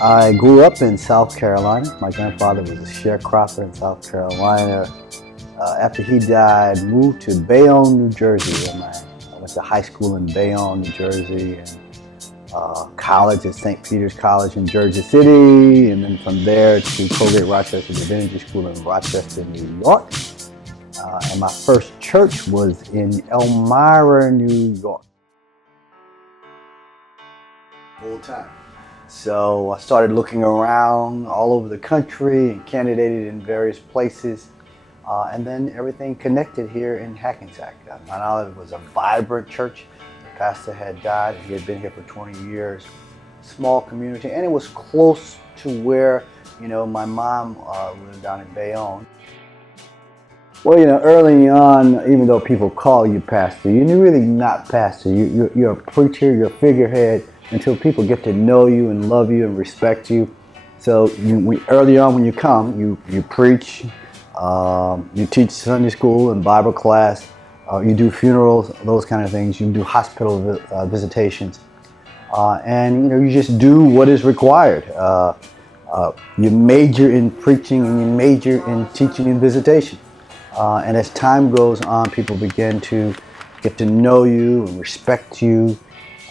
I grew up in South Carolina. My grandfather was a sharecropper in South Carolina. After he died, moved to Bayonne, New Jersey. I went to high school in Bayonne, New Jersey, and college at St. Peter's College in Jersey City, and then from there to Colgate Rochester Divinity School in Rochester, New York. And my first church was in Elmira, New York. Full time. So I started looking around all over the country and candidated in various places. And then everything connected here in Hackensack. Mount Olive was a vibrant church. The pastor had died. He had been here for 20 years. Small community, and it was close to where, my mom lived down in Bayonne. Well, early on, even though people call you pastor, you're really not pastor. You're a preacher, you're a figurehead until people get to know you and love you and respect you. So early on when you come, you preach, you teach Sunday school and Bible class, you do funerals, those kind of things. You do hospital visitations, and you just do what is required. You major in preaching and you major in teaching and visitation. And as time goes on, people begin to get to know you and respect you,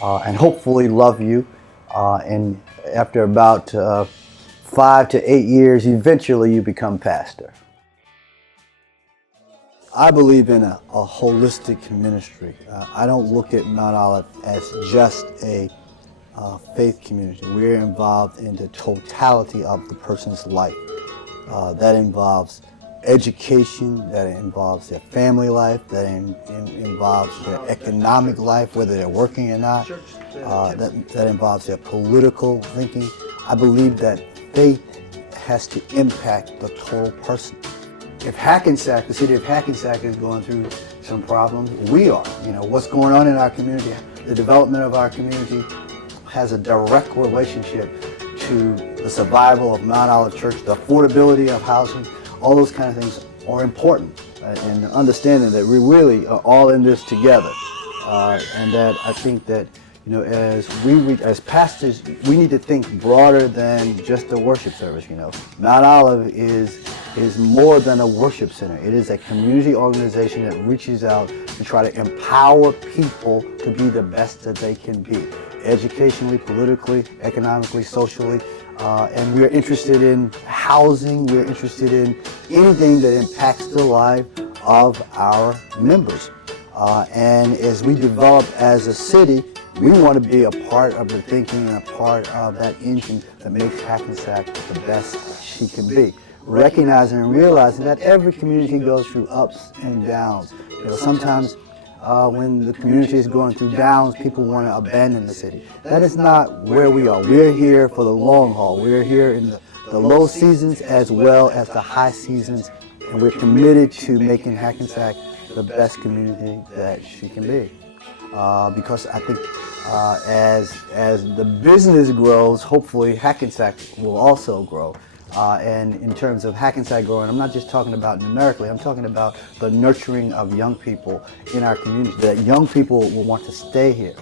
and hopefully love you. And after about 5 to 8 years, eventually you become pastor. I believe in a holistic ministry. I don't look at Mount Olive as just a faith community. We're involved in the totality of the person's life. That involves education, that involves their family life, that involves their economic life, whether they're working or not, that involves their political thinking. I believe that faith has to impact the total person. If Hackensack, the city of Hackensack, is going through some problems, we are. What's going on in our community, the development of our community has a direct relationship to the survival of Mount Olive Church, the affordability of housing. All those kind of things are important, and understanding that we really are all in this together, and that I think that as pastors, we need to think broader than just a worship service. Mount Olive is more than a worship center. It is a community organization that reaches out to try to empower people to be the best that they can be, educationally, politically, economically, socially. And we're interested in housing, we're interested in anything that impacts the life of our members. And as we develop as a city, we want to be a part of the thinking and a part of that engine that makes Hackensack the best she can be. Recognizing and realizing that every community goes through ups and downs. Sometimes when the community is going through downs, people want to abandon the city. That is not where we are. We're here for the long haul. We're here in the low seasons as well as the high seasons, and we're committed to making Hackensack the best community that she can be. Because I think as the business grows, hopefully Hackensack will also grow. And in terms of Hackensack growing, I'm not just talking about numerically, I'm talking about the nurturing of young people in our community, that young people will want to stay here.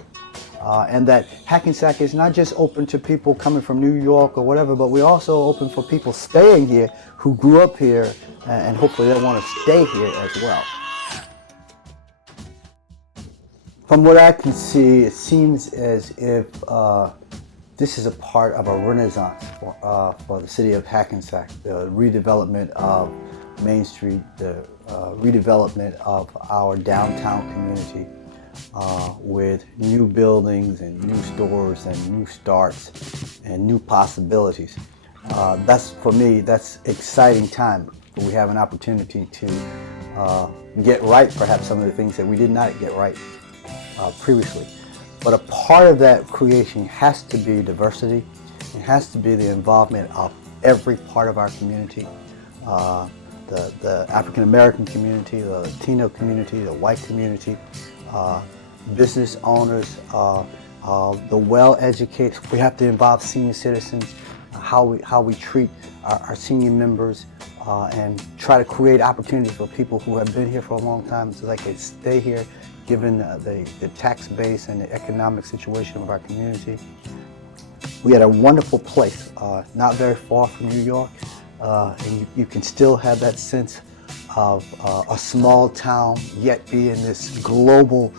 And that Hackensack is not just open to people coming from New York or whatever, but we're also open for people staying here who grew up here, and hopefully they want to stay here as well. From what I can see, it seems as if this is a part of a renaissance for the city of Hackensack, the redevelopment of Main Street, the redevelopment of our downtown community with new buildings and new stores and new starts and new possibilities. For me, that's exciting time. We have an opportunity to get right perhaps some of the things that we did not get right previously. But a part of that creation has to be diversity. It has to be the involvement of every part of our community, the African American community, the Latino community, the white community, business owners, the well-educated. We have to involve senior citizens, how we treat our senior members, and try to create opportunities for people who have been here for a long time so they can stay here given the tax base and the economic situation of our community. We had a wonderful place, not very far from New York, and you can still have that sense of a small town, yet be in this global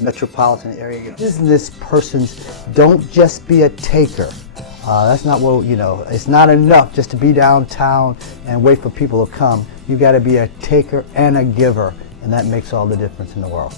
metropolitan area. Business persons don't just be a taker. That's not what, it's not enough just to be downtown and wait for people to come. You got to be a taker and a giver, and that makes all the difference in the world.